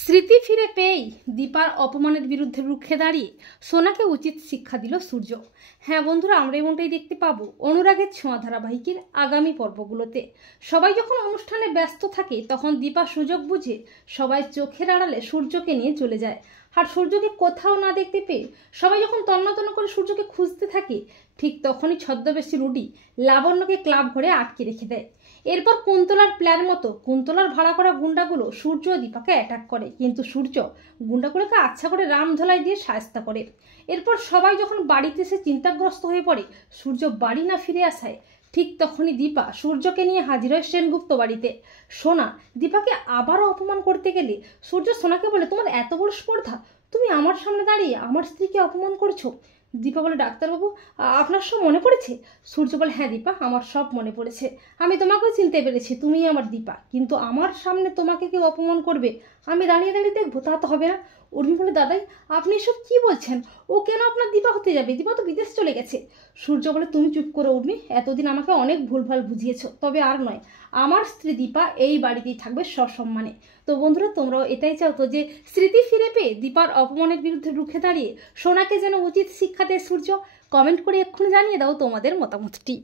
স্মৃতি ফিরে পেয়েই দীপার অপমানের বিরুদ্ধে রুখে দাঁড়িয়ে সোনাকে উচিত শিক্ষা দিল সূর্য। হ্যাঁ বন্ধুরা, আমরা এমনটাই দেখতে পাবো অনুরাগের ছোঁয়া ধারাবাহিকের আগামী পর্বগুলোতে। সবাই যখন অনুষ্ঠানে ব্যস্ত থাকে তখন দীপা সুযোগ বুঝে সবাই চোখের আড়ালে সূর্যকে নিয়ে চলে যায়। আর সূর্যকে কোথাও না দেখতে পেয়ে সবাই যখন তন্ন তন্ন করে সূর্যকে খুঁজতে থাকে, ঠিক তখনই ছদ্মবেশী রুডি লাবণ্যকে ক্লাব ঘরে আটকে রেখে দেয়। এরপর কুন্তলার প্ল্যান মতো কুন্তলার ভাড়া করা গুন্ডাগুলো সূর্য ও দীপাকে অ্যাটাক করে, কিন্তু সূর্য গুন্ডাগুলোকে আচ্ছা করে রামধলাই দিয়ে সায়স্তা করে। এরপর সবাই যখন বাড়িতে এসে চিন্তাগ্রস্ত হয়ে পড়ে সূর্য বাড়ি না ফিরে আসায়, ঠিক তখনই দীপা সূর্যকে নিয়ে হাজির হয় সেনগুপ্ত বাড়িতে। সোনা দীপাকে আবারও অপমান করতে গেলে সূর্য সোনাকে বলে, তোমার এত বড় স্পর্ধা, তুমি আমার সামনে দাঁড়িয়ে আমার স্ত্রীকে অপমান করছো। দীপা বলে, ডাক্তারবাবু আপনার সব মনে পড়েছে? সূর্য বলে, হ্যাঁ দীপা, আমার সব মনে পড়েছে। আমি তোমাকেও চিনতে পেরেছি, তুমিই আমার দীপা, কিন্তু আমার সামনে তোমাকে কেউ অপমান করবে আমি দাঁড়িয়ে দাঁড়িয়ে দেখবো, তা তো হবে না। উর্মি বলে, দাদাই আপনি এসব কি বলছেন? ও কেন আপনার দীপা হতে যাবে? দীপা তো বিদেশ চলে গেছে। সূর্য বলে, তুমি চুপ করো উর্মি, এতদিন আমাকে অনেক ভুলভাল বুঝিয়েছো, তবে আর নয়, আমার স্ত্রী দীপা এই বাড়িতেই থাকবে সসম্মানে। তো বন্ধুরা, তোমরাও এটাই চাও তো যে স্মৃতি ফিরে পেয়ে দীপার অপমানের বিরুদ্ধে রুখে দাঁড়িয়ে সোনাকে যেন উচিত শিক্ষা দেয় সূর্য? কমেন্ট করে এক্ষুনি জানিয়ে দাও তোমাদের মতামতটি।